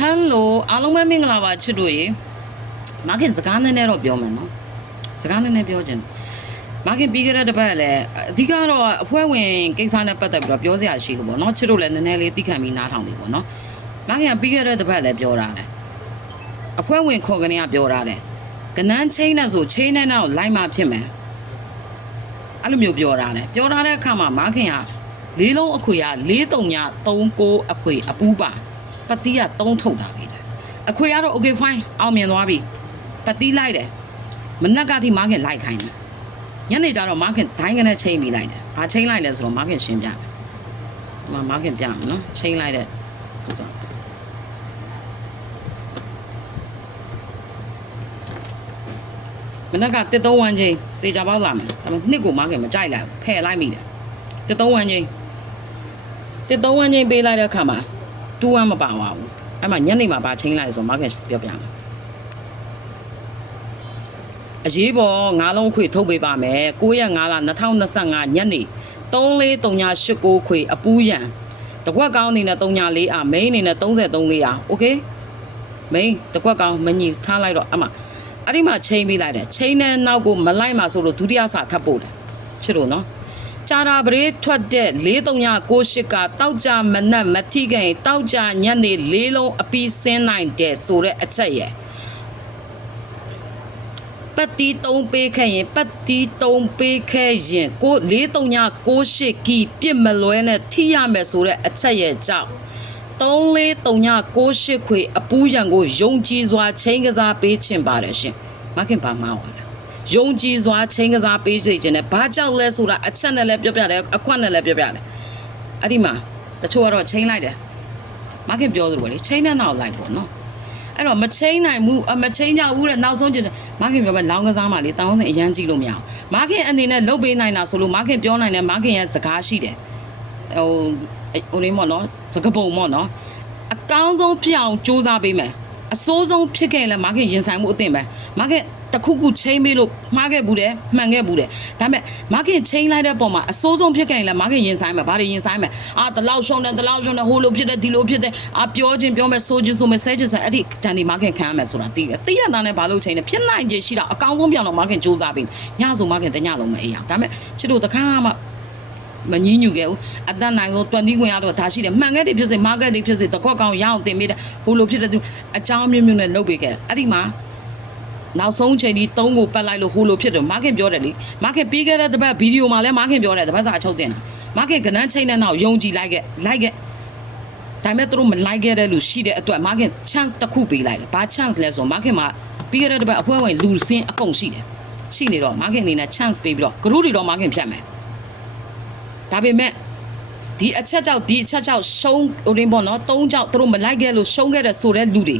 ဟယ်လိုအားလုံးပဲမင်္ဂလာပါချစ်တို့ရေမခင်စကားနည်းနည်းတော့ပြောမယ်နော်စကားနည်းနည်းပြောချင်မခင်ပြီးကြတဲ့တစ်ပတ်လည်းအဓိကတော့အဖွဲ့ဝင်ကိစ္စနဲ့ပတ်သက်ပြီးတော့ပြောစရာရှိလို့ပေါ့နော်ချစ်တို့လည်းနည်းနည်းလေးသိခံပြီးနားထောင်ပြီပေါ့နော်မခင်ကပြီးကြတဲ့တစ်ပတ်လည်းပြောတာတယ်အဖွဲ့ဝင်ခေါ်ကနေကပြောတာတယ်ကနန်းချင်းနဲ့ဆိုချင်းနဲ့တော့လိုက်မှဖြစ်မယ်အဲ့လိုမျိုးပြောတာတယ်ပြောထားတဲ့အခါမှာမခင်ကလေးလုံးအခွေကလေးတုံညာ39အခွေအပူးပါ ပတိက3ထုတ်တာပြီလေအခွေကတော့ okay fine အောင်မြင်သွားပြီပတိလိုက်တယ်မနက်ကတိမားခင်လိုက်ခိုင်းတယ်ညနေကျတော့မားခင်ဒိုင်းကနေချိန်ပြီးလိုက်တယ်ဘာချိန်လိုက်လဲဆိုတော့မားခင်ရှင်းပြတယ်ဒီမှာမားခင်ပြမယ်နော်ချိန်လိုက်တဲ့ဥစားမနက်ကတစ်သုံးဝမ်းချိန်တေချာပေါက်လာမယ်ဒါပေမဲ့နှစ်ကိုမားခင်မကြိုက်လိုက်ဘူးဖယ်လိုက်မိတယ်တစ်သုံးဝမ်းချိန်တစ်သုံးဝမ်းချိန်ပေးလိုက်တဲ့အခါမှာ တူဝမ်းမပါပါဘူးအဲ့မှာညနေမှာပါချင်းလိုက်ဆို market ပြောပြမယ်အရေးပေါ်ငါးလုံးအခွေထုတ်ပေးပါမယ်9ရက်5လ2025ညနေ343989ခွေအပူးရန်တကွက်ကောင်းအနေနဲ့34အာ main အနေနဲ့33လေးအာ okay main တကွက်ကောင်းမညီထားလိုက်တော့အမအဲ့ဒီမှာချိန်ပေးလိုက်တယ်ချိန်နဲ့နောက်ကိုမလိုက်မှဆိုလို့ဒုတိယစာထပ်ပို့တယ်ချစ်လို့နော် ကြာတာပရေထွက်တဲ့4398ကတောက်ကြမနက်မထိခင်တောက်ကြညနေလေးလုံးအပီးဆင်းနိုင်တဲ့ဆိုတဲ့အချက်ရဲ့ပတ်တီတုံးပေးခဲ့ရင်ပတ်တီတုံးပေးခဲ့ရင်ကို4398ကီပြစ်မလွဲနဲ့ထိရမယ်ဆိုတဲ့အချက်ရဲ့ကြောင့်343998ခွေအပူးရံကိုယုံကြည်စွာချင်းကစားပေးခြင်းပါတယ်ရှင်မခင်ပါမောင်းပါလား ယုံကြည်စွာချင်းကစားပေးစေခြင်းနဲ့ဘာကြောက်လဲဆိုတာအချက်နဲ့လည်းပြောပြတယ်အခွက်နဲ့လည်းပြောပြတယ်အဲ့ဒီမှာတချို့ကတော့ချင်းလိုက်တယ်မခင်ပြောသလိုပဲလေချင်းနဲ့နောက်လိုက်ပေါ့နော်အဲ့တော့မချင်းနိုင်ဘူးအမချင်းကြဘူးတဲ့နောက်ဆုံးကျင်မခင်ပြောမယ်လောင်းကစားမှလေတောင်းစင်အရန်ကြည့်လို့မရအောင်မခင်အနေနဲ့လုတ်ပေးနိုင်တာဆိုလို့မခင်ပြောနိုင်တယ်မခင်ရဲ့စကားရှိတယ်ဟိုဟိုလေးပေါ့နော်စကပုံပေါ့နော်အကောင်းဆုံးဖြစ်အောင်စူးစမ်းပေးမယ်အစိုးဆုံးဖြစ်ခဲ့ရင်လည်းမခင်ရင်ဆိုင်မှုအသင့်ပဲမခင် တစ်ခုခုချိန်ပေးလို့မှားခဲ့ဘူးတယ်မှန်ခဲ့ဘူးတယ်ဒါပေမဲ့မခင်ချိန်လိုက်တဲ့ပုံမှာအစိုးဆုံးဖြစ်ခဲ့ရင်လည်းမခင်ရင်ဆိုင်မယ်ဘာတွေရင်ဆိုင်မယ်အာတလောက်ရှုံးတယ်တလောက်ရှုံးတယ်ဟိုလိုဖြစ်တယ်ဒီလိုဖြစ်တယ်အာပြောချင်းပြောမယ်ဆိုချင်းဆိုမယ်ဆဲချင်းဆဲအဲ့ဒီတန်ဒီမခင်ခံရမယ်ဆိုတာသိတယ်သိရတာနဲ့ဘာလို့ချိန်တယ်ဖြစ်နိုင်ခြင်းရှိတာအကောင်းဆုံးပြောင်းတော့မခင်စူးစမ်းပေးညဆိုမခင်တညလုံးမအေးအောင်ဒါပေမဲ့ချစ်တို့တခါမှမငင်းညူခဲ့ဘူးအတန်းနိုင်ဆုံး20ခွင်ရတော့ဒါရှိတယ်မှန်ခဲ့တယ်ဖြစ်စေမားခဲ့တယ်ဖြစ်စေတကော့ကောင်ရအောင်တင်ပေးတယ်ဟိုလိုဖြစ်တဲ့သူအကြောင်းမျိုးမျိုးနဲ့လုပ်ပေးခဲ့တယ်အဲ့ဒီမှာ နောက်ဆုံးချိန်ဒီ3ကိုပတ်လိုက်လို့ဟိုလိုဖြစ်တယ်မားခင်ပြောတယ်လေမားခင်ပြီးခဲ့တဲ့တပတ်ဗီဒီယိုမှာလည်းမားခင်ပြောတယ်တပတ်စာအချုပ်တင်တာမားခင်ကနန်းချိန်တဲ့နောက်ယုံကြည်လိုက်ခဲ့လိုက်ခဲ့ဒါပေမဲ့သူတို့မလိုက်ခဲ့တဲ့လူရှိတဲ့အတွက်မားခင် chance တစ်ခုပေးလိုက်တယ်ဘာ chance လဲဆိုမားခင်မှာပြီးခဲ့တဲ့တပတ်အဖွဲ့ဝင်လူစင်းအကုန်ရှိတယ်ရှိနေတော့မားခင်အနေနဲ့ chance ပေးပြီးတော့ group တွေတော့မားခင်ဖြတ်မယ်ဒါပေမဲ့ဒီအချက်ကြောင့်ဒီအချက်ကြောင့်ရှုံးဟိုရင်းပေါ့နော်၃ကြောင့်သူတို့မလိုက်ခဲ့လို့ရှုံးခဲ့တဲ့ဆိုတဲ့လူတွေ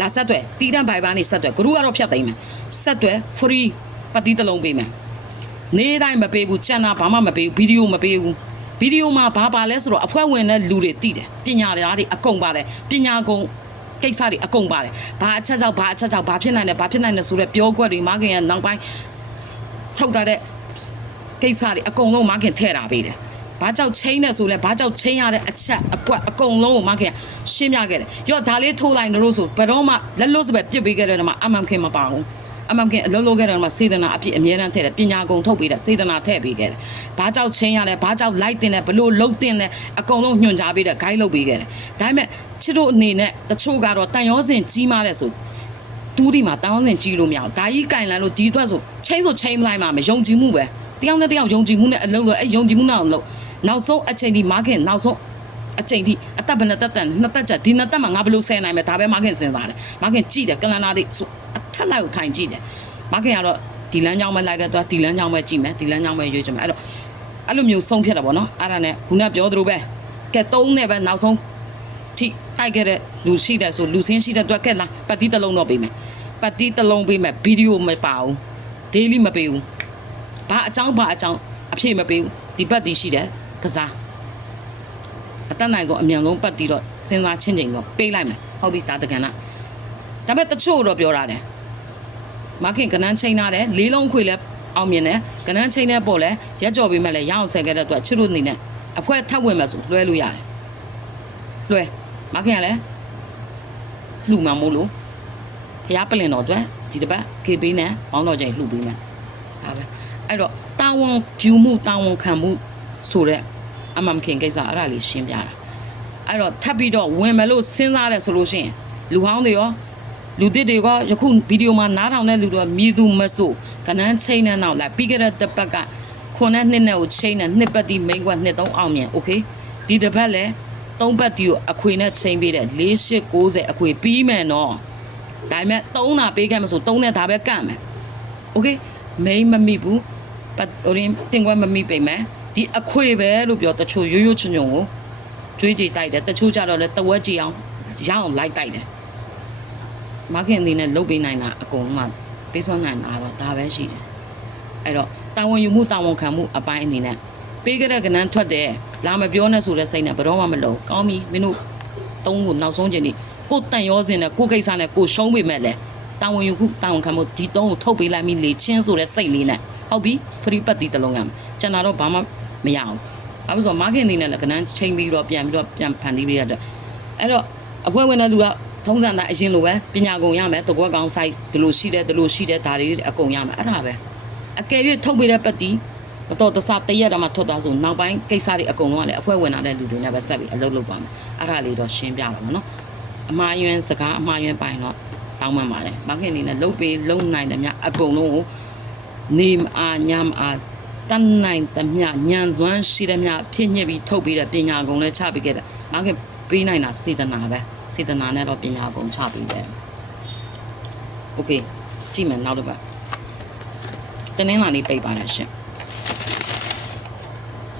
လာဆက်တွဲတီးတန်းဘိုင်ဘာနေဆက်တွဲဂရုကတော့ဖြတ်သိမ်းမယ်ဆက်တွဲ free ပတိတစ်လုံးပေးမယ်နေတိုင်းမပေးဘူးချန်နာဘာမှမပေးဘူးဗီဒီယိုမပေးဘူးဗီဒီယိုမှာဘာပါလဲဆိုတော့အဖွဲ့ဝင်တဲ့လူတွေတည်တယ်ပညာတွေအားတွေအကုန်ပါတယ်ပညာကုန်ကိစ္စတွေအကုန်ပါတယ်ဘာအချက်ကြောင့်ဘာအချက်ကြောင့်ဘာဖြစ်နိုင်လဲဘာဖြစ်နိုင်လဲဆိုတော့ပြောကွက်တွေမားခင်ရဲ့နောက်ပိုင်းထုတ်တာတဲ့ကိစ္စတွေအကုန်လုံးမခင်ထဲ့တာပေးတယ်။ ဘာကြောင့်ချင်းနေဆိုလဲဘာကြောင့်ချင်းရတဲ့အချက်အပွက်အကုန်လုံးကိုမခင်ရှင်းပြခဲ့တယ်။ရော့ဒါလေးထိုးလိုက်လို့ဆိုဘယ်တော့မှလက်လို့စပဲပြစ်ပေးခဲ့တဲ့မှာအမှန်ခင်မပါဘူး။အမှန်ခင်အလုံးလုံးခဲ့တဲ့မှာစေတနာအဖြစ်အမြဲတမ်းထည့်တယ်ပညာကုန်ထုတ်ပေးတယ်စေတနာထည့်ပေးခဲ့တယ်။ဘာကြောင့်ချင်းရလဲဘာကြောင့်လိုက်တင်လဲဘလို့လုံးတင်လဲအကုန်လုံးညွှန်ကြားပေးတယ်ဂိုင်းလုပ်ပေးခဲ့တယ်။ဒါပေမဲ့ချစ်တို့အနေနဲ့တချို့ကတော့တန်ရောစင်ကြီးမားတဲ့ဆိုတူးဒီမှာတောင်းစင်ကြီးလို့မရအောင်ဒါကြီးကင်လန်လို့ဒီအတွက်ဆိုချိန်ဆိုချိန်မလိုက်မှာမယုံကြည်မှုပဲတယောက်နဲ့တယောက်ယုံကြည်မှုနဲ့အလုပ်လို့အဲယုံကြည်မှုနဲ့အောင်လုပ် နောက်ဆုံးအချိန်ဒီမားခင်နောက်ဆုံးအချိန်ဒီအသက်ဘယ်နဲ့တက်တက်နှစ်သက်ချက်ဒီနှစ်သက်မှာငါဘယ်လိုဆယ်နိုင်မလဲဒါပဲမားခင်စဉ်းစားတယ်မားခင်ကြည့်တယ်ကလန်နာတွေဆိုအထက်လိုက်ကိုထိုင်ကြည့်တယ်မားခင်ကတော့ဒီလမ်းကြောင်းပဲလိုက်တဲ့တော့ဒီလမ်းကြောင်းပဲကြည့်မယ်ဒီလမ်းကြောင်းပဲရွေးချင်မယ်အဲ့တော့အဲ့လိုမျိုးဆုံးဖြတ်တာပေါ့နော်အဲ့ဒါနဲ့ခုနပြောသလိုပဲကဲသုံးနဲ့ပဲနောက်ဆုံးထိတိုက်ခဲ့တဲ့လူရှိတယ်ဆိုလူစင်းရှိတဲ့အတွက်ကဲလာပတ်တီးတစ်လုံးတော့ပေးမယ်ပတ်တီးတစ်လုံးပေးမယ်ဗီဒီယိုမပါဘူးဒေးလီမပေးဘူးဘာအကြောင်းဘာအကြောင်းအဖြေမပေးဘူးဒီပတ်တီးရှိတယ် ကစားအတက်နိုင်ဆုံးအမြန်ဆုံးပတ်တီးတော့စဉ်းစားချင်းချင်းတော့ပေးလိုက်မယ်ဟုတ်ပြီတာတကန်နာဒါပေမဲ့တချို့တော့ပြောရတယ်မခင်ကနန်းချိန်ထားတယ်လေးလုံးခွေလဲအောင်မြင်တယ်ကနန်းချိန်တဲ့ပေါ်လဲရက်ကြော်ပေးမဲ့လဲရအောင်ဆက်ခဲ့တဲ့အတွက်ချစ်လို့နေနဲ့အဖွဲထပ်ဝင်မဲ့ဆိုလွှဲလို့ရတယ်လွှဲမခင်ကလည်းလှူမှာမို့လို့ဖျားပလင်တော်အတွက်ဒီတစ်ပတ် KB နဲ့ပေါင်းတော်ချိန်လှူပေးမယ်ဒါပဲအဲ့တော့တာဝန်ယူမှုတာဝန်ခံမှုဆိုတဲ့ အမှန်ခင်ကိစ္စအဲ့ဒါလေးရှင်းပြတာအဲ့တော့ထပ်ပြီးတော့ဝင်မယ်လို့စဉ်းစားတယ်ဆိုလို့ရှိရင်လူဟောင်းတွေရောလူတစ်တွေကယခုဗီဒီယိုမှာနားထောင်တဲ့လူတွေကမြည်သူမဆိုကနန်းချိန်နဲ့နောက်လာပြီးကြတဲ့တစ်ပတ်ကခုနှစ်နှစ်နဲ့ကိုချိန်နဲ့နှစ်ပတ်ဒီမိန်ကွက်နှစ်သုံးအောင်မြင်โอเคဒီတစ်ပတ်လည်းသုံးပတ်ဒီကိုအခွေနဲ့ချိန်ပေးတဲ့4890အခွေပြီးမယ်နော်ဒါပေမဲ့3တာပေးခဲ့မှဆို3နဲ့ဒါပဲကန့်မယ်โอเคမိန်မမိဘူးပတ်ဟိုရင်တင်ခွဲမမိပိတ်မယ် ဒီအခွေပဲလို့ပြောတချို့ရိုးရိုးချွန်ချွန်ကိုကျွေးကြည့်တိုက်တယ်တချို့ကြတော့လည်းတဝက်ကြည့်အောင်ရအောင်လိုက်တိုက်တယ်မခင်အနေနဲ့လုတ်ပေးနိုင်တာအကုန်လုံးကပေးစွမ်းနိုင်တာတော့ဒါပဲရှိတယ်အဲ့တော့တာဝန်ယူမှုတာဝန်ခံမှုအပိုင်းအနေနဲ့ပေးကြတဲ့ကဏ္ဍထွက်တယ်လာမပြောနဲ့ဆိုတဲ့စိတ်နဲ့ဘယ်တော့မှမလုံးကောင်းပြီမင်းတို့သုံးခုနောက်ဆုံးချိန်នេះကိုယ်တန်ရောစင်နဲ့ကိုယ်ကိစ္စနဲ့ကိုယ်ရှုံးပေမဲ့လေတာဝန်ယူမှုတာဝန်ခံမှုဒီသုံးကိုထုတ်ပေးလိုက်မိလေချင်းဆိုတဲ့စိတ်လေးနဲ့ဟုတ်ပြီ free ပတ်တီတစ်လုံးကကျန်တာတော့ဘာမှ မရအောင်ဘာလို့ဆိုတော့ market အနေနဲ့လည်းကဏ္ဍချိန်ပြီးတော့ပြန်ပြီးတော့ပြန်ဖန်တီးပေးရတဲ့အဲ့တော့အဖွဲဝင်တဲ့လူကထုံးစံတိုင်းအရင်လိုပဲပညာကုန်ရမယ်တကွက်ကောင် size ဒီလိုရှိတယ်ဒီလိုရှိတယ်ဒါတွေအကုန်ရမယ်အဲ့ဒါပဲအကယ်၍ထုတ်ပေးတဲ့ပတ်တီမတော်တဆတရက်တော့မှထွက်သွားဆိုနောက်ပိုင်းကိစ္စတွေအကုန်လုံးကလည်းအဖွဲဝင်လာတဲ့လူတွေနဲ့ပဲဆက်ပြီးအလုပ်လုပ်ပါမယ်အဲ့ဒါလေးတော့ရှင်းပြပါမယ်နော်အမှားယွင်းစကားအမှားယွင်းပိုင်တော့တောင်းပန်ပါတယ်မခင်အနေနဲ့လုတ်ပေးလုံနိုင်တယ်မြအကုန်လုံးကိုနေမအားညမအား တန်းနိုင်တယ်မြညံစွမ်းရှိတယ်မြဖြစ်ညစ်ပြီးထုတ်ပြီးတဲ့ပညာကုန်လည်းချပေးခဲ့တယ်မခင်ပေးနိုင်တာစေတနာပဲစေတနာနဲ့တော့ပညာကုန်ချပြီးတယ်။ Okay ကြည့်မယ်နောက်တစ်ပတ်။တနင်္လာနေ့ပိတ်ပါတယ်ရှင်။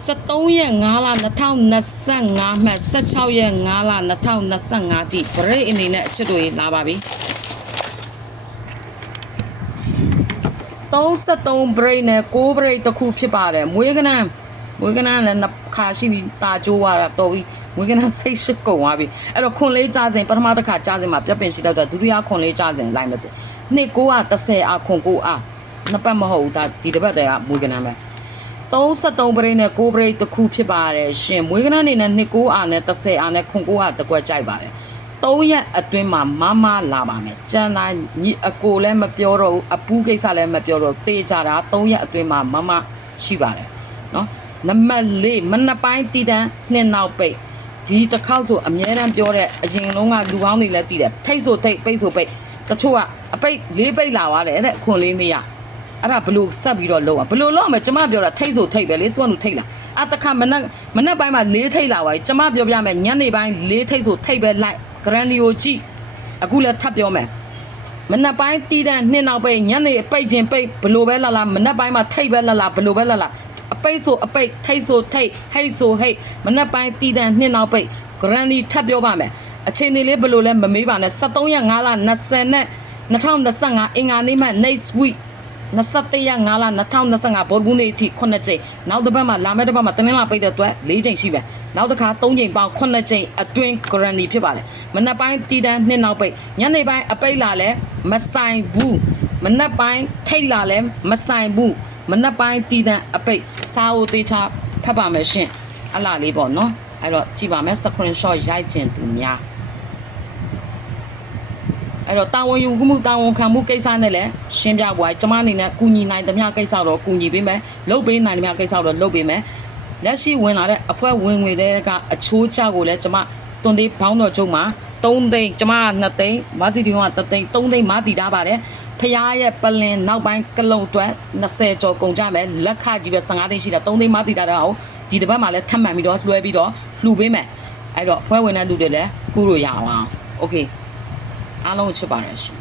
73ရက်5လ2025မှတ်16ရက်5လ2025တိ break အနေနဲ့အချစ်တွေလာပါပြီ 33 break နဲ့6 break တစ်ခုဖြစ်ပါတယ်မွေးကနန်းမွေးကနန်းလည်းနှစ်ခါရှိပြီးတာကျိုးသွားတာတော်ပြီးမွေးကနန်းစိတ်ရှိကုန်သွားပြီအဲ့တော့ခွန်လေးကြားစဉ်ပထမတစ်ခါကြားစဉ်မှာပြက်ပင်ရှိတော့ဒုတိယခွန်လေးကြားစဉ်လိုက်မစို့နှစ်9က30အခွန်9အနှစ်ပတ်မဟုတ်ဘူးဒါဒီတစ်ပတ်တည်းကမွေးကနန်းပဲ33ပရိတ်နဲ့6ပရိတ်တစ်ခုဖြစ်ပါတယ်ရှင်မွေးကနန်းအနေနဲ့နှစ်9အာနဲ့30အာနဲ့ခွန်9အာတစ်ကွက်ကြိုက်ပါတယ် 3ရက်အတွင်းမှာမမလာပါမယ်။ကြံတာညီအကိုလည်းမပြောတော့ဘူးအပူးကိစ္စလည်းမပြောတော့တေချာတာ3ရက်အတွင်းမှာမမရှိပါတယ်။နော်။နံပါတ်၄မနက်ပိုင်းတည်တန်းနှစ်နောက်ပိတ်ဒီတစ်ခေါက်ဆိုအများရန်ပြောတဲ့အရင်လုံးကလူပေါင်းတွေလည်းတည်တယ်ထိတ်ဆိုထိတ်ပိတ်ဆိုပိတ်တချို့ကအပိတ်လေးပိတ်လာပါတယ်တဲ့ခွန်လေးမရအဲ့ဒါဘလို့ဆက်ပြီးတော့လုံးอ่ะဘလို့လုံးမယ်ကျမပြောတာထိတ်ဆိုထိတ်ပဲလေသူကလူထိတ်လာအတခါမနက်မနက်ပိုင်းမှာလေးထိတ်လာပါကြီးကျမပြောပြမယ်ညနေပိုင်းလေးထိတ်ဆိုထိတ်ပဲလိုက် ဂရန်ဒီယိုကြည့်အခုလည်းထပ်ပြောမယ်မနက်ပိုင်းတီးတဲ့နှစ်နောက်ပိတ်ညနေပိတ်ခြင်းပိတ်ဘလို့ပဲလာလာမနက်ပိုင်းမှာထိတ်ပဲလာလာဘလို့ပဲလာလာအပိတ်ဆိုအပိတ်ထိတ်ဆိုထိတ်ဟိတ်ဆိုဟိတ်မနက်ပိုင်းတီးတဲ့နှစ်နောက်ပိတ်ဂရန်ဒီထပ်ပြောပါမယ်အချိန်လေးလေးဘလို့လဲမမေးပါနဲ့73ရက်5လ20နဲ့2025အင်္ဂါနေ့မှ next week 21ရက်5လ2025ဘော်ဘူးနေ့အထိ9ချိန်နောက်တစ်ပတ်မှာလာမယ့်တစ်ပတ်မှာတင်းလင်းလာပိတ်တဲ့အတွက်4ချိန်ရှိပဲနောက်တစ်ခါ3ချိန်ပေါင်း9ချိန်အတွင်း guarantee ဖြစ်ပါတယ်မနက်ပိုင်းတီတန်းနှစ်နောက်ပိတ်ညနေပိုင်းအပိတ်လာလဲမဆိုင်ဘူးမနက်ပိုင်းထိတ်လာလဲမဆိုင်ဘူးမနက်ပိုင်းတီတန်းအပိတ်စားအိုသေးချဖတ်ပါမယ်ရှင်အလားလေးပေါ့နော်အဲ့တော့ကြည့်ပါမယ် screenshot ရိုက်ကျင်သူများ အဲ့တော့တာဝန်ယူမှုတာဝန်ခံမှုကိစ္စနဲ့လည်းရှင်းပြပွားကျမအနေနဲ့ကူညီနိုင်သမျှကိစ္စတော့ကူညီပေးမယ်လုပ်ပေးနိုင်သမျှကိစ္စတော့လုပ်ပေးမယ်လက်ရှိဝင်လာတဲ့အဖွဲဝင်ငွေတွေကအချိုးချကိုလည်းကျမတွန်သေးဘောင်းတော်ချုပ်မှာ3သိန်းကျမက2သိန်းမာတီတီက3သိန်း3သိန်းမာတီတာပါတယ်ဖရားရဲ့ပလင်နောက်ပိုင်းကလုံအတွက်20ကျော်ကုန်ကြမယ်လက်ခကြီးပဲ15သိန်းရှိတာ3သိန်းမာတီတာတော့ဒီတစ်ပတ်မှာလည်းထပ်မှန်ပြီးတော့လွှဲပြီးတော့လှူပေးမယ်အဲ့တော့ဖွဲဝင်တဲ့လူတွေလည်းကူလို့ရအောင်โอเค အားလုံးကိုချစ်ပါတယ်ရှင်